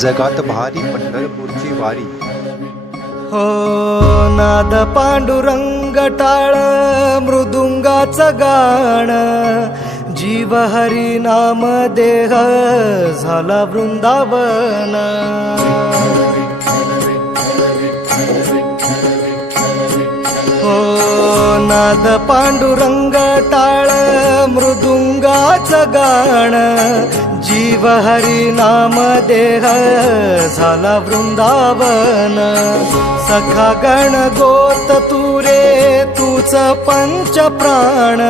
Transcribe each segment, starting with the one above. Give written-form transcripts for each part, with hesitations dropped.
जगात भारी पंढरपूरची वारी। हो नाद पांडुरंग टाळ मृदुंगाचं गाण, जीव हरी नाम देह झाला वृंदावन। हो नाद पांडुरंग टाळ मृदुंगाचं गाण, जीव हरी नाम देह झाला वृंदावन। सखा गण गोत तुरे तूच पंच प्राण,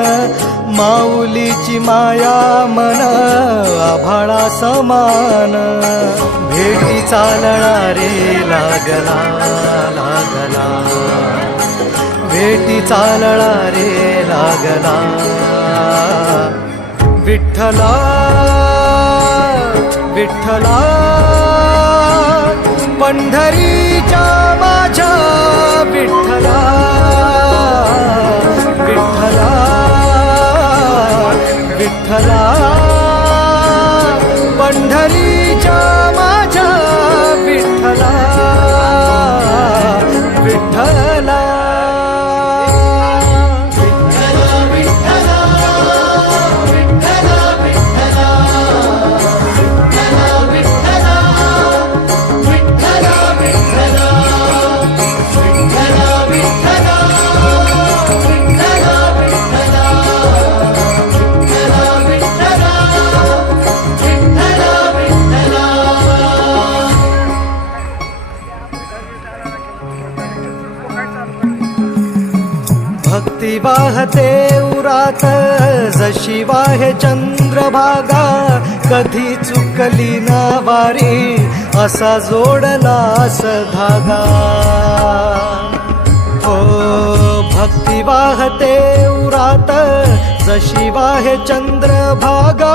माऊलीची माया मन आभाळा समान। भेटी चालणारे लागला लागला, भेटी चालणारे लागला। विठ्ठला विठ्ठला पंढरीच्या माझ्या विठ्ठला, विठ्ठला विठ्ठला पंढरीच्या माझ्या विठ्ठला, विठ्ठला। भक्ती वाहते उरात जशी वाहे चंद्रभागा, कधी चुकली ना वारी असा जोडलास धागा। हो भक्ती वाहते उरात जशी वाहे चंद्रभागा,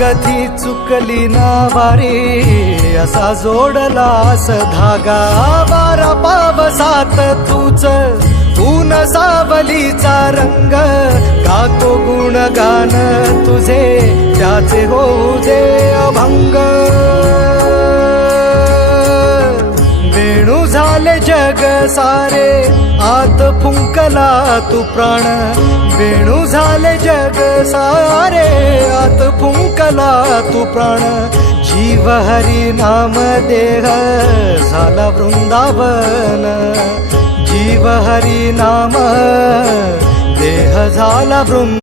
कधी चुकली ना वारी असा जोडलास धागा। बारा पावसात तूच ऊन सावलीचा रंग, गातो गुणगान तुझे त्याचे होऊ दे अभंग। वेणू झाले जग सारे आत फुंकला तू प्राण, वेणू झाले जग सारे आत फुंकला तू प्राण। जीव हरी नाम देह झाला वृंदावन, जीव हरी नाम देह झाला वृंदावन।